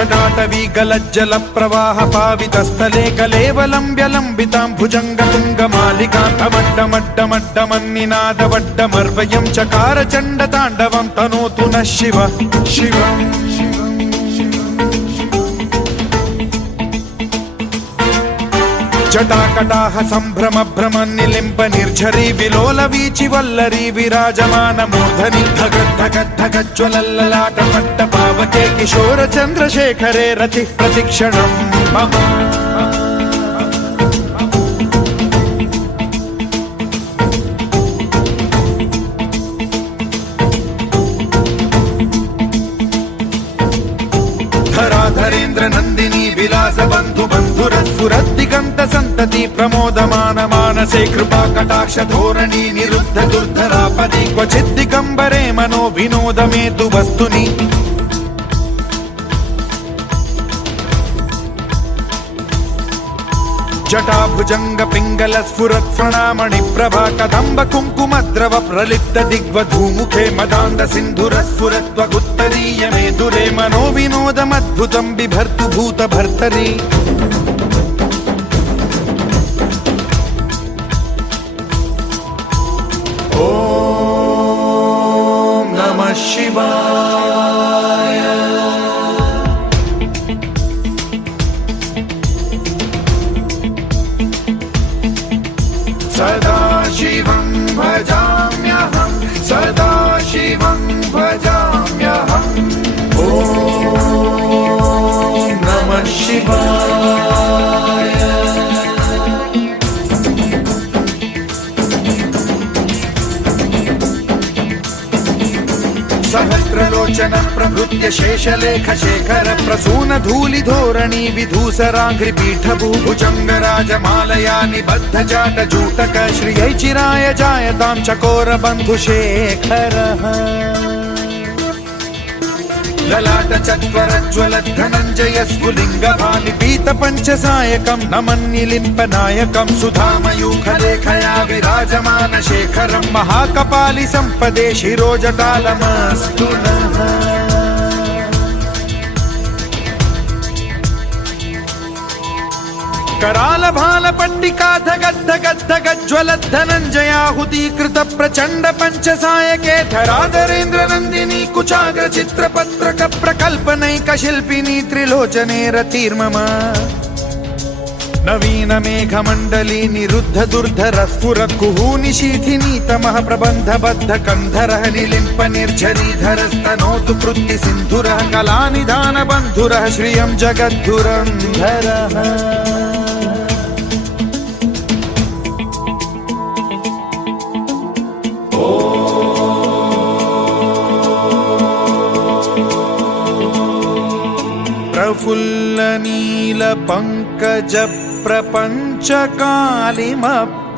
जटाटवी गलज्जल प्रवाह पावितस्थले कलेवलम्ब्यलम्बितां भुजङ्गतुङ्गमालिकान्तमड्डमड्डमड्डमन्निनादवड्डमर्वयं चकार चण्डताण्डवं तनोतु नः शिव शिवम् जटाकटाह सम्भ्रम भ्रम निलिम्ब निर्झरी विलोल वीचि वल्लरी विराजमान मूर्धनि धगद्धगद्धगज्ज्वलल्ललाट पट्ट पावके किशोर चन्द्रशेखरे रति प्रतिक्षणम् मम धराधरेन्द्र नन्दिनी विलास बन्धु बन्धुरस्फुरद्दिगन्त सन्तति प्रमोदमान मानसे कृपा कटाक्ष धोरणी निरुद्ध दुर्धरापदि क्वचित् दिगम्बरे मनो विनोदमेतु वस्तुनि जटाभुजंग पिंगल स्फुरत् प्रणामणि प्रभा कदम्ब कुङ्कुमद्रव प्रलिप्त दिग्वधूमुखे मदान्द सिन्धुर स्फुरत्वगुत्तरीय मेदुरे मनो विनोदमद्भुतं बिभर्तु भूत भर्तरि ॐ नमः शिवाय सदा शिवं भजाम्यहं सदा शिवं भजाम्यहम् ॐ नमः शिवाय सहस्रलोचन प्रभृत्य शेषलेख शेखर प्रसून धूलि धोरणी विधूसराघ्रि पीठभुजंग राजमालया निबद्ध जाट जूटक श्रियै चिराय जायतां चकोर बन्धु शेखरः ललाट चत्वरज्वल धनञ्जय स्फुलिंग भानि पीत पंचसायकं नमन्निलिम्प नायकं सुधामयूखलेखया विराजमान शेखरं महाकपालि संपदे शिरोजटालमस्तु नः कराल भाल पट्टिका धगद्धगद्धगज्ज्वलत् धनञ्जयाहुतीकृत प्रचण्ड पंचसायके धराधरेन्द्र नन्दिनी कुचाग्र चित्रपत्रक प्रकल्पनैक शिल्पिनी त्रिलोचने रतिर्मम नवीन मेघमण्डली निरुद्ध दुर्धर स्फुर कुहूनि शीथिनी तमः प्रबन्ध बद्ध कन्धरः निलिम्प निर्झरीधरस्तनोतु कृत्ति सिन्धुरः कलानिधान बन्धुरः श्रियं जगद्धुरन्धरः प्रफुल्ल नील पंकज प्रपंच कालिम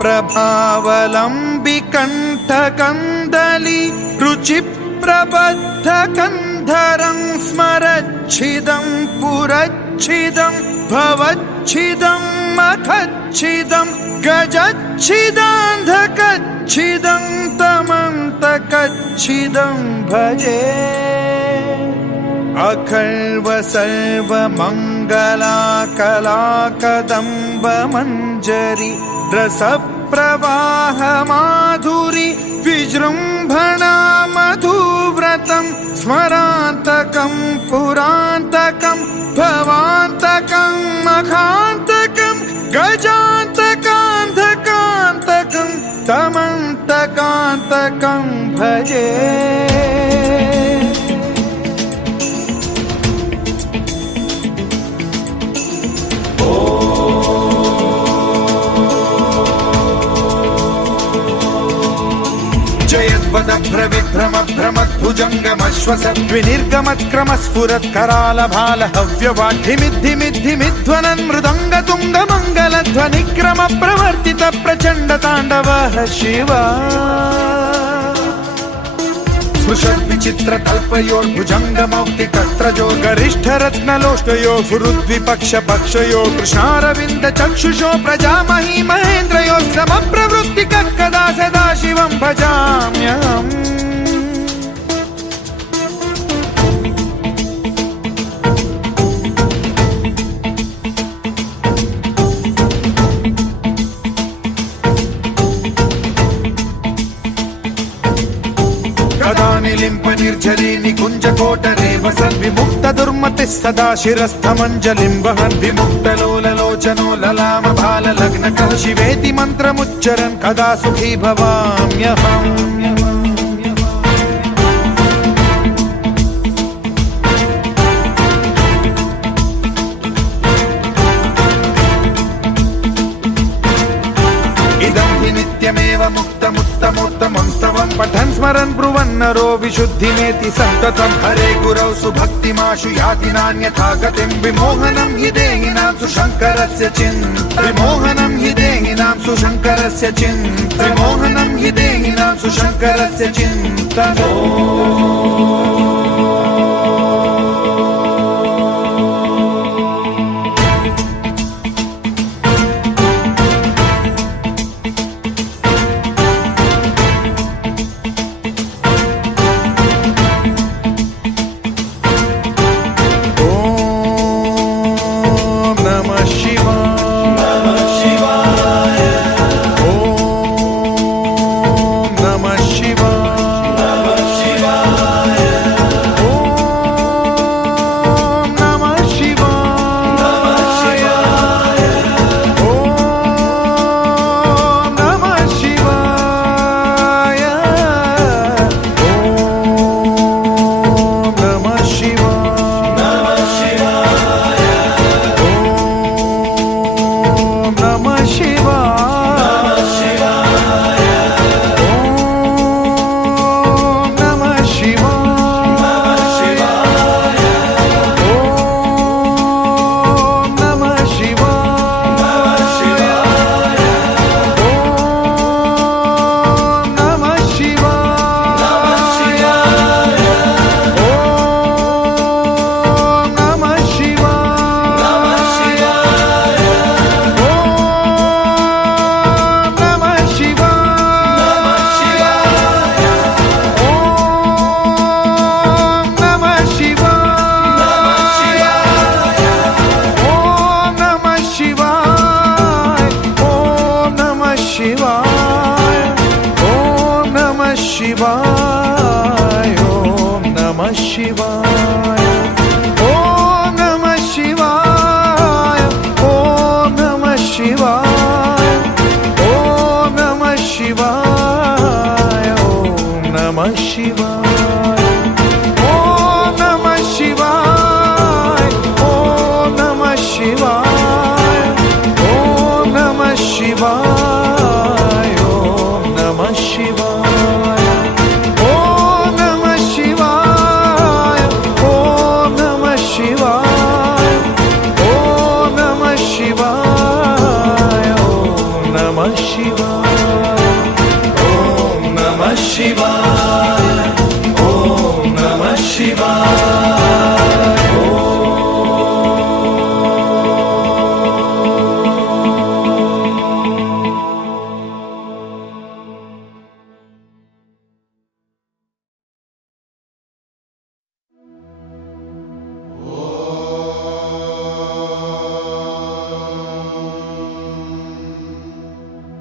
प्रभावलंबि कंठ कंदली रुचि प्रबद्ध कंधरं स्मरच्छिदं पुरच्छिदं भवच्छिदं मखच्छिदं गजच्छिदान्धकच्छिदं तमन्तकच्छिदं भजे अखर्व सर्व मंगला कला कदम्ब मंजरी रस प्रवाह माधुरी विजृंभणा मधुव्रतं स्मरान्तकं पुरान्तकं भवान्तकं मखान्तकं गजान्तकान्धकान्तकं तमन्तकान्तकं भजे भ्रविभ्रम भ्रमद्भुजङ्गमश्वसद्विनिर्गमत्क्रम स्फुरत् कराल भाल हव्यवाढ्धिमिद्धिमिद्धिमिध्वनन् मृदङ्ग तुङ्ग मङ्गलध्वनिक्रम प्रवर्तित प्रचण्ड ताण्डवः शिवा स्पृशद् विचित्र कल्पयोर्भुजङ्ग मौक्तिकस्त्रजो गरिष्ठ रत्नलोष्टयो फुरुद्विपक्ष पक्षयो कृष्णारविन्द चक्षुषो प्रजामही महेन्द्रयो समप्रवृत्तिकः कदा सदा शिवं भजाम्यहम् निर्झरी निकुञ्जकोटरे वसन् विमुक्त दुर्मतिः सदा शिरस्थमञ्जलिं वहन् विमुक्तलोललोचनो ललाम भाललग्नकः शिवेति मन्त्रमुच्चरन् कदा सुखी भवाम्यहम् नित्यमेव मुक्तमुत्तमोत्तमं स्तवं पठन् स्मरन् ब्रुवन्नरो विशुद्धिमेति सन्ततं हरे गुरौ सुभक्तिमाशु याति नान्यथा गतिं विमोहनं हि देहिनां सुशङ्करस्य चिन्ता विमोहनं हि देहिनां सुशङ्करस्य चिन्ता विमोहनं हि देहिनां सुशङ्करस्य चिन्ता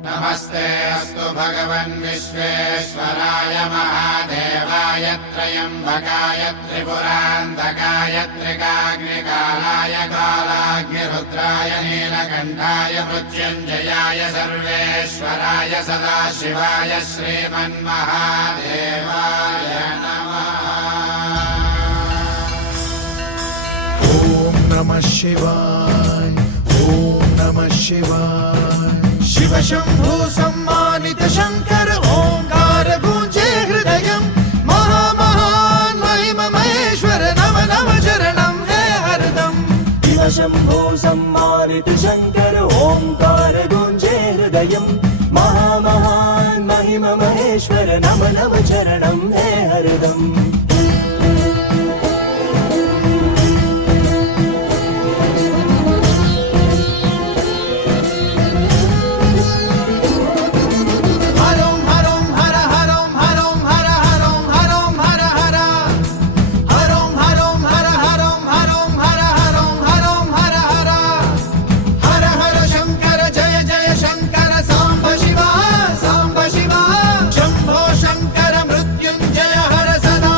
नमस्ते अस्तु भगवन् विश्वेश्वराय महादेवाय त्र्यम्बकाय त्रिपुरान्तकाय त्रिकाग्निकालाय कालाग्निरुद्राय नीलकण्ठाय मृत्युञ्जयाय सर्वेश्वराय सदाशिवाय श्रीमन्महादेवाय नमः। ॐ नमः शिवाय ॐ नमः शिवाय शिव शंभु सम्मानित शंकर ओंकार गूंजे हृदयं महामहान महिम महेश्वर नम नम चरणं हे हरदम। शिव शंभो सम्मानित शंकर ओंकार गुंजे हृदयं महामहान महिम महेश्वर नम नम चरणं हे हरदम। शंभो शंकर मृत्युंजय हर सदा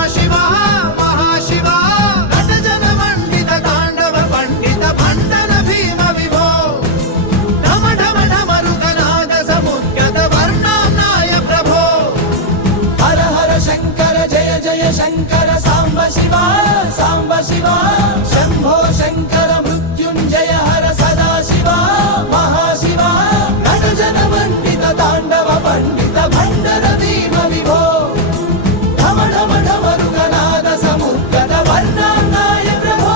शिवा शंभो शंकर मृत्युंजय हर सदा शिवा महाशिवा नटजन मंडित तांडव पंडित भंडर भीम विभो ढम ढम ढमरुगनाद समुद्गत वर्णानाय प्रभो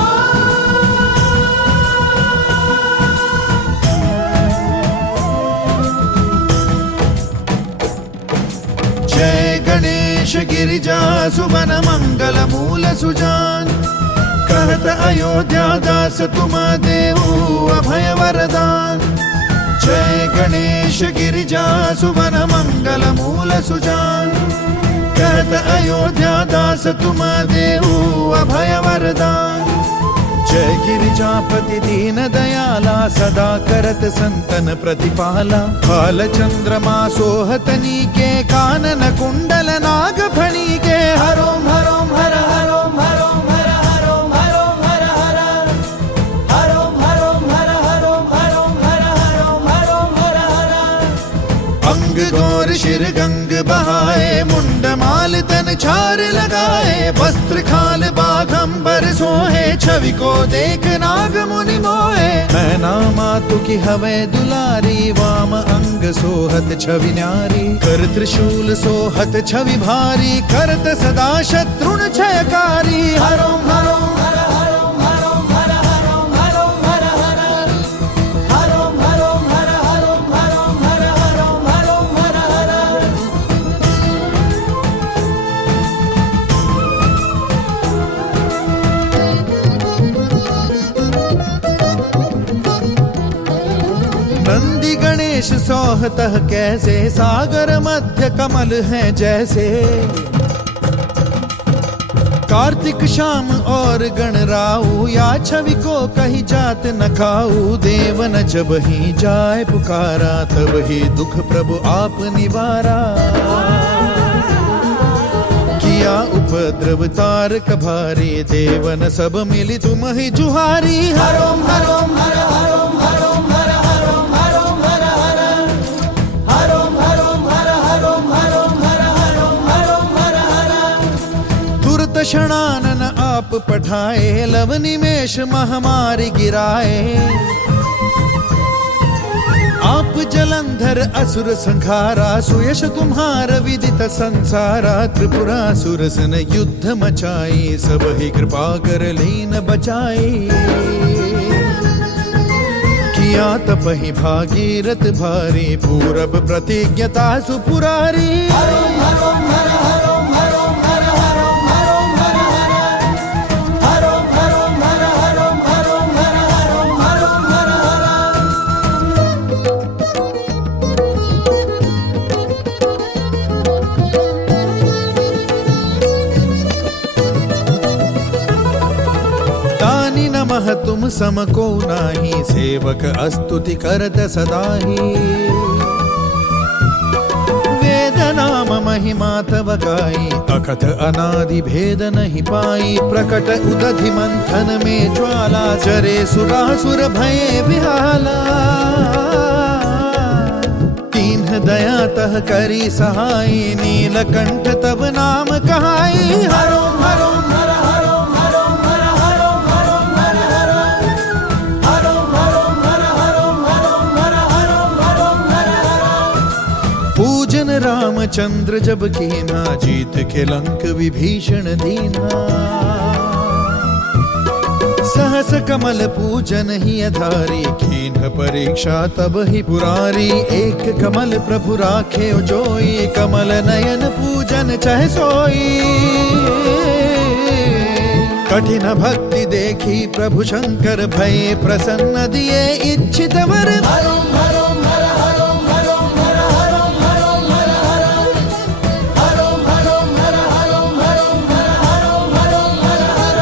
जय गणेश गिरिजा सुवन मंगल मूल सुजान कहत अयोध्या दास तुम देऊ अभय वरदान। जय गणेश गिरिजा सुवन मंगल मूल सुजान कहत अयोध्या दास तुम देऊ अभय वरदान। जय गिरिजापति दीन दयाला सदा करत संतन प्रतिपाला। भाल चंद्रमा सोहतनी के कानन कुंडल नाग फणी के हरोम हरोम हर हरोम हरोम हर हरोम हरोम हर हर हरोम हरोम हर हरोम हरोम हर हरोम हरोम हर हर। अंग गौर शिर गंग बहाए मुंड माल तन छार लगाए वस्त्र खाल बाघंबर सोहे छवि को देख नाग मुनि मोहे। मैना मातु की हवे दुलारी वाम अंग सोहत छवि न्यारी कर त्रिशूल सोहत छवि भारी करत सदा शत्रुन क्षयकारी। हरोम हरोम हर हरोम हरोम हर हरोम हरोम हर हर हरोम हरोम हर हरोम हरोम हर हरोम हरोम हर हर। नंदी गणेश सोहतः कैसे सागर मध्य कमल है जैसे। कार्तिक शाम और गणराऊ या छवि को कही जात न खाऊ। देवन जब ही जाए पुकारा तब ही दुख प्रभु आप निवारा। किया उपद्रव तारक भारी देवन सब मिली तुम ही जुहारी। हरोम हरोम हर हरोम हरोम हर हरोम हरोम हर हर हरोम हरोम हर हरोम हरोम हर हरोम हरोम हर हर। तुरत क्षणानन आप पठाए लव निमेष महामारी गिराए। आप जलंधर असुर संहारा सुयश तुम्हार विदित संसारा। त्रिपुरासुर सन युद्ध मचाई सब ही कृपा कर लीन बचाई। किया तपहि भागीरथ भारी पूरब प्रतिज्ञता सुपुरारी। हरोम हरोम हर हरोम हरोम हर हरोम हरोम हर हर हरोम हरोम हर हरोम हरोम हर हरोम हरोम हर हर। दानी नमः तुम समको नाही सेवक अस्तुति करत सदाही। वेद नाम महिमा तव गाई अकथ अनादि भेद नहीं पाई। प्रकट उदधि मंथन में ज्वाला जरे सुरासुर भये विहाला। कीन्ह दया तह करी सहाई नीलकंठ तब नाम कहाई। हरोम हरोम हर हरोम हरोम हर हरोम हरोम हर हर हरोम हरोम हर हरोम हरोम हर हरोम हरोम हर हर। पूजन रामचंद्र जब कीना जीत के लंक विभीषण दीना। सहस कमल पूजन ही अधारी कीन्ह परीक्षा तब ही पुरारी। एक कमल प्रभु राखे जोई कमल नयन पूजन चह सोई। कठिन भक्ति देखी प्रभु शंकर भये प्रसन्न दिए इच्छित वर। हरोम हरोम हर हरोम हरोम हर हरोम हरोम हर हर हरोम हरोम हर हरोम हरोम हर हरोम हरोम हर हर।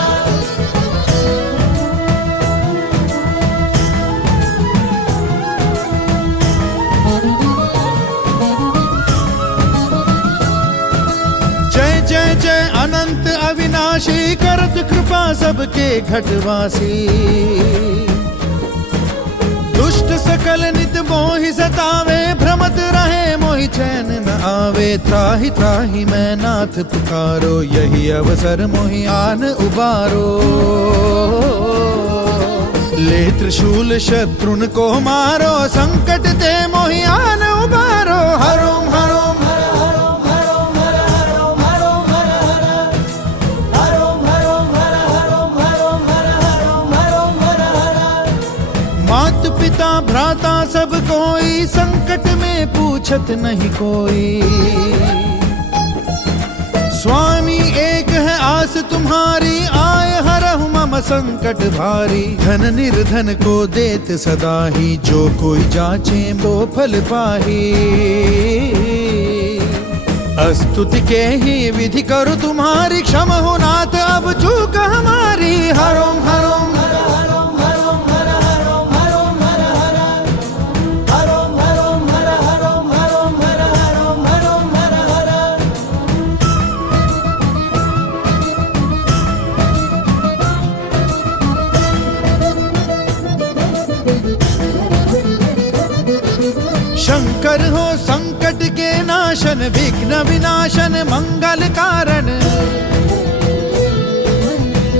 जय जय जय अनंत अविनाशी करत कृपा सबके घटवासी। दुष्ट सकल नित मोहि सतावे, भ्रमत रहे मोहि चैन न आवे। त्राहि त्राहि मैं नाथ पुकारो, यही अवसर मोहि आन उबारो। ले त्रिशूल शत्रुन को मारो, संकट ते मोहि आन उबारो। हरोम हरोम मात पिता भ्राता सब कोई, संकट में पूछत नहीं कोई। स्वामी एक है आस तुम्हारी, आय हरहु मम संकट भारी। धन निर्धन को देत सदा ही, जो कोई जाचे वो फल पाही। अस्तुति के ही विधि करो तुम्हारी, क्षम हो नाथ अब चूक हमारी। हरोम हरोम शंकर हो संकट के नाशन, विघ्न विनाशन मंगल कारण।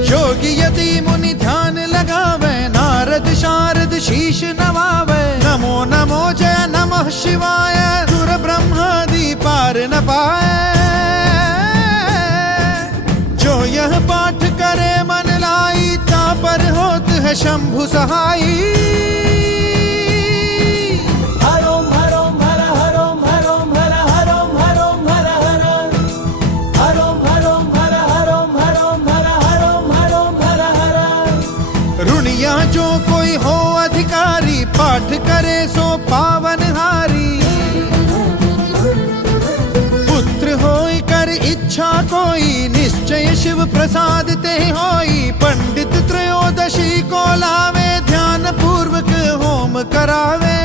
योगी यति मुनि ध्यान लगावे, नारद शारद शीश नवावे। नमो नमो जय नमः शिवाय, सुर ब्रह्मादि पार न पाए। जो यह पाठ करे मन लाई, ता पर होत है शंभु सहाई। जो कोई हो अधिकारी, पाठ करे सो पावन हारी। पुत्र होई कर इच्छा कोई, निश्चय शिव प्रसाद ते होई। पंडित त्रयोदशी को लावे, ध्यान पूर्वक होम करावे।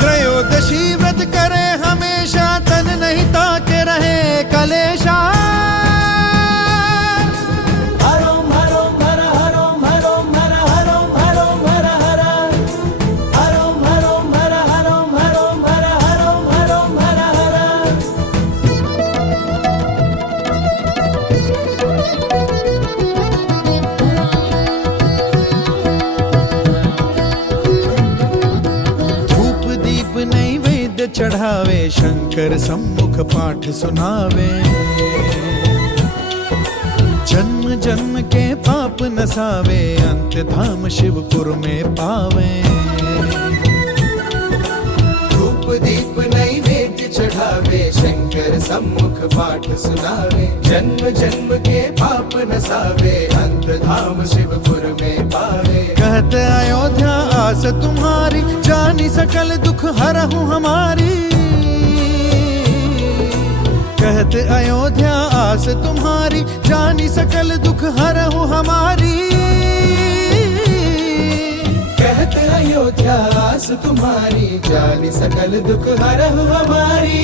त्रयोदशी व्रत करे हमेशा, तन नहीं ताके रहे कलेशा। चढ़ावे, शंकर सम्मुख पाठ सुनावे। जन्म जन्म के पाप नसावे, अंत धाम शिवपुर में पावे। धूप दीप नैवेद्य चढ़ावे, शंकर सम्मुख पाठ सुनावे। जन्म जन्म के पाप नसावे, अंत धाम शिवपुर में पावे। कहत अयोध्या आस तुम्हारी, जानी सकल दुख हरहु हमारी। कहत अयोध्या आस तुम्हारी, जानी सकल दुख हरहु हमारी। कहत अयोध्या आस तुम्हारी, जानी सकल दुख हरहु हमारी।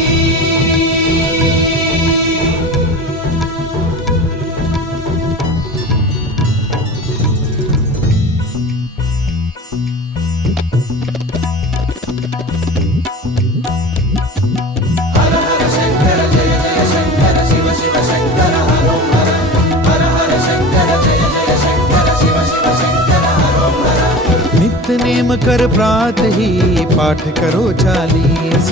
नेम कर प्रात ही पाठ करो 40।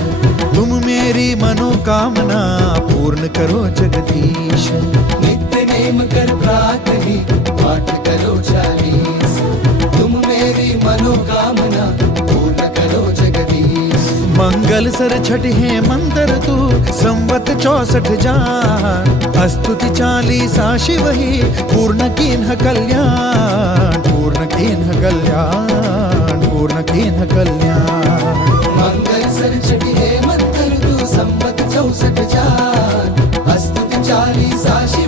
तुम मेरी मनोकामना पूर्ण करो जगदीश। नित्य नेम कर प्रात ही पाठ करो 40। तुम मेरी मनोकामना पूर्ण करो जगदीश। मंगल सर छठ है मंत्र तू, संवत 64 जार। अस्तुति 40 शिव ही, पूर्ण कीन्ह कल्याण। पूर्ण कीन्ह कल्याण, पूर्ण कीन्ह कल्याण। मंगल सर छठ है मंत्र तू, संवत 64 जार। अस्तुति 40 शिव